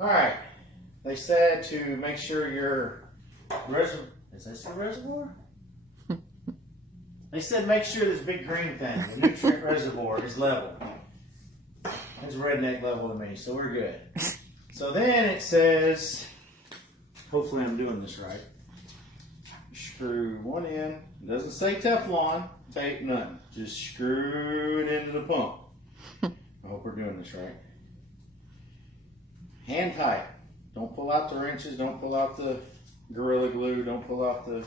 All right. They said to make sure your reservoir, is this the reservoir? They said make sure this big green thing, the nutrient reservoir, is level. It's redneck level to me, so we're good. So then it says, hopefully I'm doing this right. Screw one in. It doesn't say Teflon, tape, nothing. Just screw it into the pump. I hope we're doing this right. Hand tight. Don't pull out the wrenches. Don't pull out the Gorilla Glue. Don't pull out the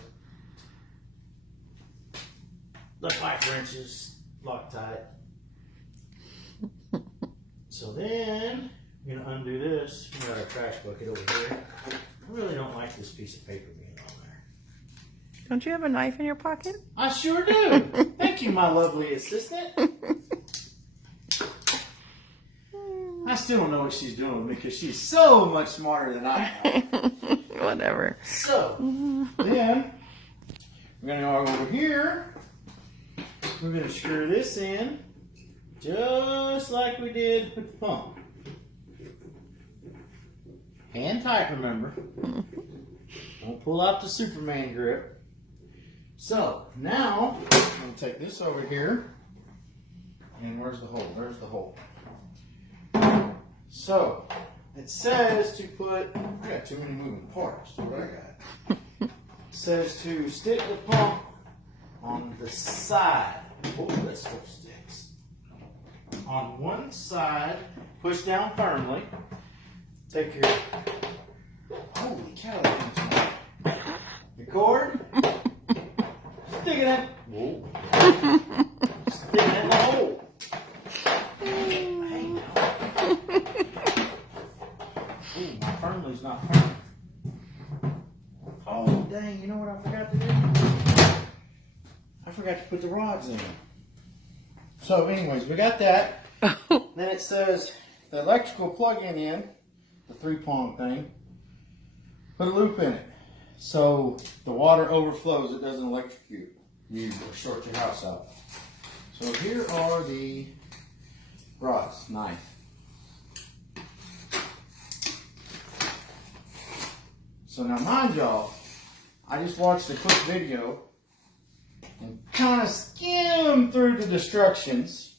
pipe wrenches. Loctite. So then we're gonna undo this. We got our trash bucket over here. I really don't like this piece of paper being on there. Don't you have a knife in your pocket? I sure do. Thank you, my lovely assistant. I still don't know what she's doing because she's so much smarter than I am. Whatever. So, then we're going to go over here. We're going to screw this in just like we did with the pump. Hand tight, remember. Don't pull out the Superman grip. So, now I'm going to take this over here. And where's the hole? There's the hole. So, it says to put, I got too many moving parts. That's what I got. It says to stick the pump on the side. Oh, that's what sticks. On one side, push down firmly. Take your, holy cow, that thing's hot. Your cord, stick it in. Whoa. Stick it in the hole. Ooh, my firmly's not firm. Oh, dang, you know what I forgot to do? I forgot to put the rods in. So, anyways, we got that. Then it says the electrical plug-in in, the 3-prong thing, put a loop in it. So the water overflows, it doesn't electrocute you or short your house out. So here are the rods, knife. So now mind y'all, I just watched a quick video and kind of skimmed through the instructions.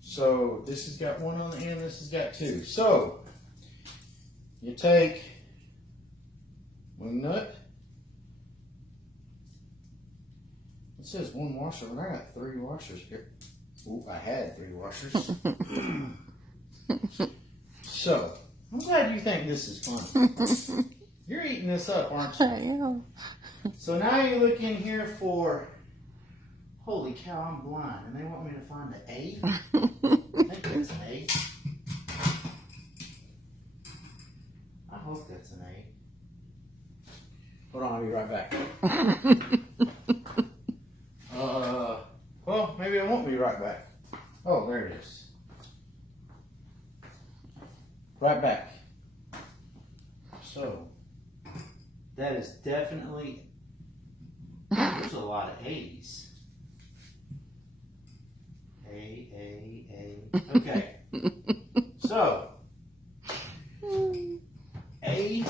So this has got one on the end, this has got two. So you take wing nut. It says one washer, but I got 3 washers here. Ooh, I had 3 washers. So I'm glad you think this is fun. You're eating this up, aren't you? I am. So now you look in here for, holy cow, I'm blind, and they want me to find the A? I think that's an A. I hope that's an A. Hold on, I'll be right back. Well, maybe I won't be right back. Oh, there it is. Right back. So, that is definitely, there's a lot of A's. A. Okay. So, A,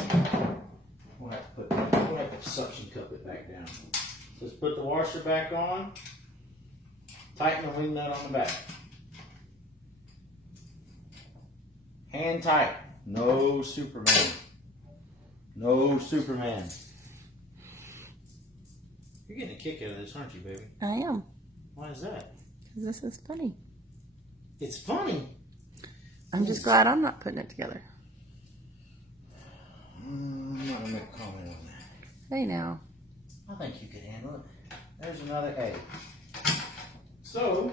we'll have to suction cup it back down. So let's put the washer back on, tighten the wing nut on the back. Hand tight, no Superman. No Superman. You're getting a kick out of this, aren't you, baby? I am. Why is that? Because this is funny. It's funny. I'm just glad I'm not putting it together. I'm not going to make a comment on that. Hey now. I think you could handle it. There's another A. So,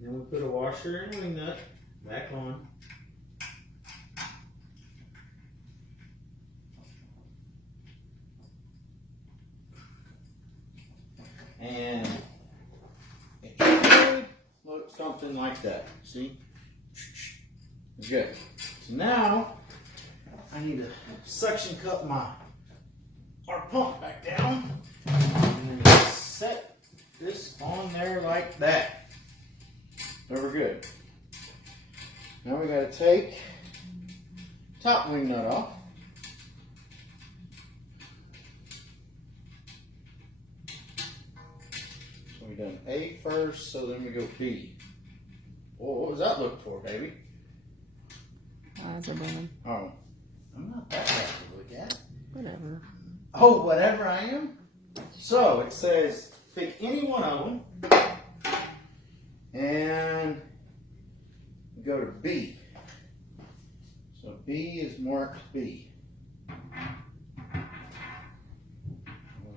then we put a washer and wing nut back on. And it should look something like that. See? It's good. So now I need to suction cup our pump back down and then set this on there like that. So we're good. Now we got to take top wing nut off. So we done A first, so then we go B. Well, what was that looking for, baby? Eyes are burning. Oh, I'm not that bad to look at. Whatever. Oh, whatever I am. So it says pick any one of them and go to B. So B is marked B. I'll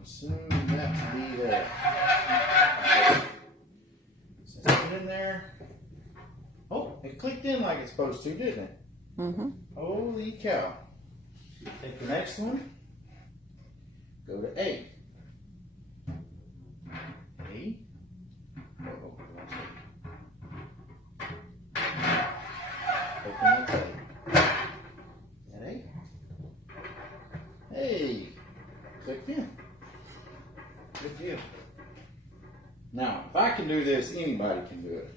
assume that's B there. So put it in there. Oh, it clicked in like it's supposed to, didn't it? Mm-hmm. Holy cow. Take the next one. Go to A. A. Oh, open that's A. Is that A? Hey, clicked in. Good deal. Now, if I can do this, anybody can do it.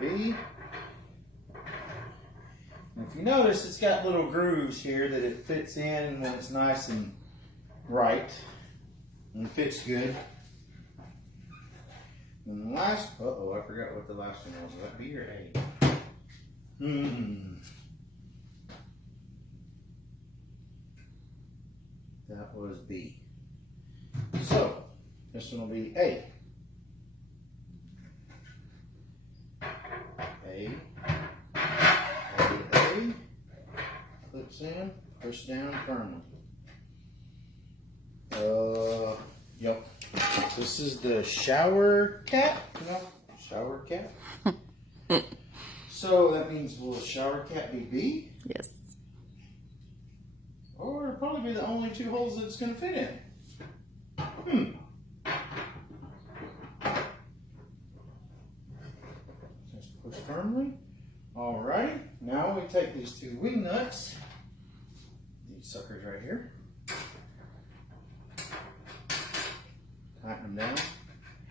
B. And if you notice, it's got little grooves here that it fits in when it's nice and right and fits good. And the last, I forgot what the last one was. Was that B or A? That was B. So, this one will be A. A, clips in, push down firmly. Yep. This is the shower cap. No, shower cap. So that means will the shower cap be B? Yes. Or it'll probably be the only two holes that it's going to fit in. Just push firmly. Alright, now we take these two wing nuts, these suckers right here, tighten them down.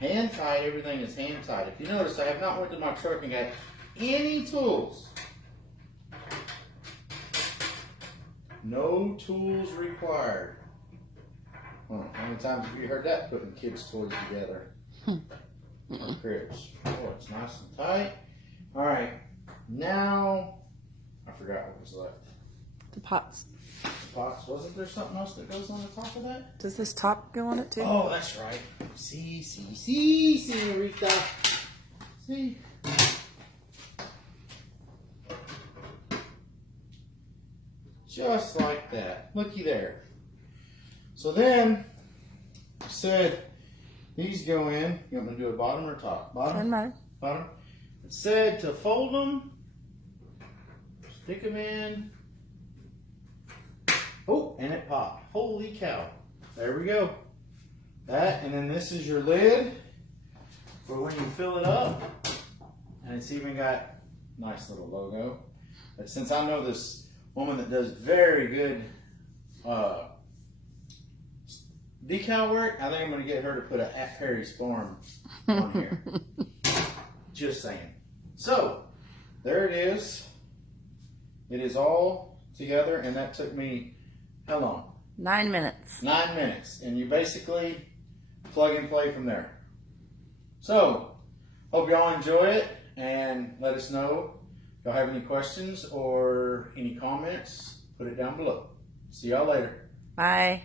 Hand tight, everything is hand tight. If you notice, I have not went to my truck and got any tools. No tools required. How many times have you heard that putting kids' toys together? Cribs. Oh, it's nice and tight. Alright. Now, I forgot what was left. The pots. The pots. Wasn't there something else that goes on the top of that? Does this top go on it too? Oh, that's right. See, senorita. See? Just like that. Looky there. So then, I said, these go in. You want me to do a bottom or top? Bottom? Doesn't matter. Bottom. It said to fold them, stick them in. Oh, and it popped. Holy cow. There we go. That, and then this is your lid for when you fill it up. And it's even got a nice little logo. But since I know this woman that does very good decal work, I think I'm going to get her to put a at Perry's Farm on here. Just saying. So, there it is. It is all together, and that took me, how long? 9 minutes. 9 minutes. And you basically plug and play from there. So, hope y'all enjoy it, and let us know if y'all have any questions or any comments. Put it down below. See y'all later. Bye.